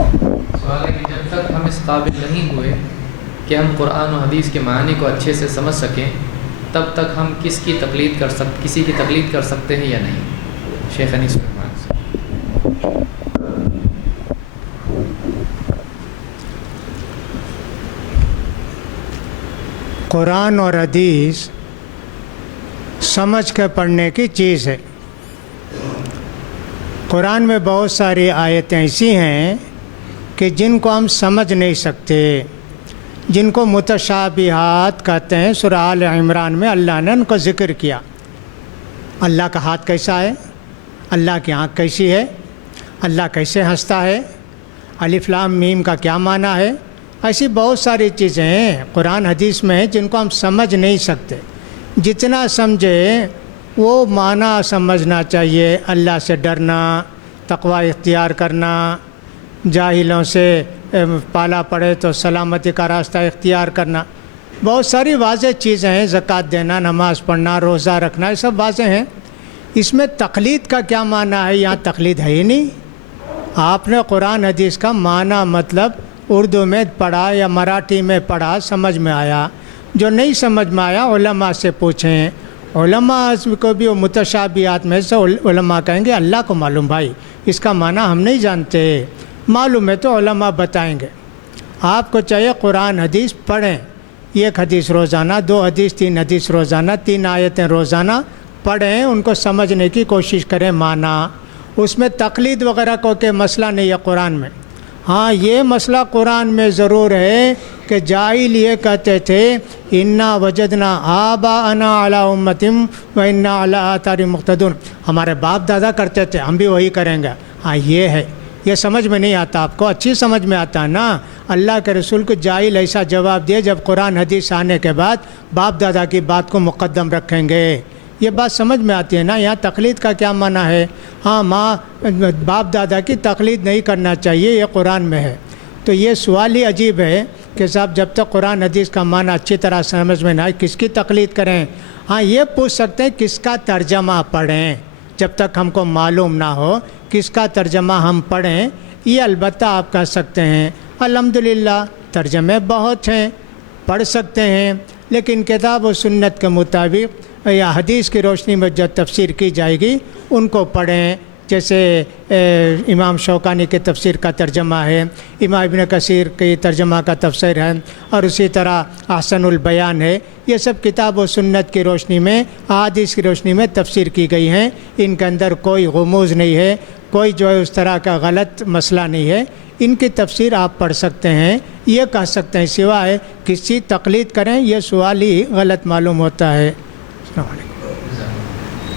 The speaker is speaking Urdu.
سوال ہے کہ جب تک ہم اس قابل نہیں ہوئے کہ ہم قرآن و حدیث کے معنی کو اچھے سے سمجھ سکیں، تب تک ہم کسی کی تقلید کر سکتے ہیں یا نہیں؟ شیخ انیس الرحمن سے۔ قرآن اور حدیث سمجھ کے پڑھنے کی چیز ہے۔ قرآن میں بہت ساری آیتیں ایسی ہیں کہ جن کو ہم سمجھ نہیں سکتے، جن کو متشابہات کہتے ہیں۔ سورہ آل عمران میں اللہ نے ان کو ذکر کیا۔ اللہ کا ہاتھ کیسا ہے، اللہ کی آنکھ کیسی ہے، اللہ کیسے ہنستا ہے، الف لام میم کا کیا معنی ہے۔ ایسی بہت ساری چیزیں ہیں قرآن حدیث میں جن کو ہم سمجھ نہیں سکتے۔ جتنا سمجھے وہ معنی سمجھنا چاہیے۔ اللہ سے ڈرنا، تقوی اختیار کرنا، جاہلوں سے پالا پڑے تو سلامتی کا راستہ اختیار کرنا، بہت ساری واضح چیزیں ہیں۔ زکوٰۃ دینا، نماز پڑھنا، روزہ رکھنا، یہ سب واضح ہیں۔ اس میں تقلید کا کیا معنی ہے؟ یہاں تقلید ہے ہی نہیں۔ آپ نے قرآن حدیث کا معنی مطلب اردو میں پڑھا یا مراٹھی میں پڑھا، سمجھ میں آیا۔ جو نہیں سمجھ میں آیا علماء سے پوچھیں۔ علماء کو بھی وہ متشابہات میں سے علماء کہیں گے اللہ کو معلوم، بھائی اس کا معنی ہم نہیں جانتے، معلوم ہے تو علماء بتائیں گے۔ آپ کو چاہیے قرآن حدیث پڑھیں، ایک حدیث روزانہ، 2 حدیث، 3 حدیث روزانہ، 3 آیتیں روزانہ پڑھیں، ان کو سمجھنے کی کوشش کریں معنی۔ اس میں تقلید وغیرہ کو کہ مسئلہ نہیں ہے قرآن میں۔ ہاں یہ مسئلہ قرآن میں ضرور ہے کہ جاہل یہ کہتے تھے انا وجدنا آباءنا علی امتم و انا علی آثارہم مقتدون، ہمارے باپ دادا کرتے تھے ہم بھی وہی کریں گے۔ ہاں یہ ہے، یہ سمجھ میں نہیں آتا آپ کو، اچھی سمجھ میں آتا ہے نا۔ اللہ کے رسول کو جاہل ایسا جواب دیا جب قرآن حدیث آنے کے بعد باپ دادا کی بات کو مقدم رکھیں گے، یہ بات سمجھ میں آتی ہے نا۔ یہاں تقلید کا کیا معنی ہے؟ ہاں ماں باپ دادا کی تقلید نہیں کرنا چاہیے، یہ قرآن میں ہے۔ تو یہ سوال ہی عجیب ہے کہ صاحب جب تک قرآن حدیث کا معنی اچھی طرح سمجھ میں نہ آئے کس کی تقلید کریں؟ ہاں یہ پوچھ سکتے ہیں کس کا ترجمہ پڑھیں، جب تک ہم کو معلوم نہ ہو کس کا ترجمہ ہم پڑھیں، یہ البتہ آپ کہہ سکتے ہیں۔ الحمدللہ ترجمے بہت ہیں، پڑھ سکتے ہیں، لیکن کتاب و سنت کے مطابق یا حدیث کی روشنی میں جو تفسیر کی جائے گی ان کو پڑھیں۔ جیسے امام شوکانی کے تفسیر کا ترجمہ ہے، امام ابن کثیر کے ترجمہ کا تفسیر ہے، اور اسی طرح احسن البیان ہے۔ یہ سب کتاب و سنت کی روشنی میں، احادیث کی روشنی میں تفسیر کی گئی ہیں۔ ان کے اندر کوئی غموض نہیں ہے، کوئی جو ہے اس طرح کا غلط مسئلہ نہیں ہے۔ ان کی تفسیر آپ پڑھ سکتے ہیں، یہ کہہ سکتے ہیں، سوائے کسی تقلید کریں یہ سوال ہی غلط معلوم ہوتا ہے۔ السلام علیکم۔